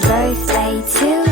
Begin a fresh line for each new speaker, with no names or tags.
birthday to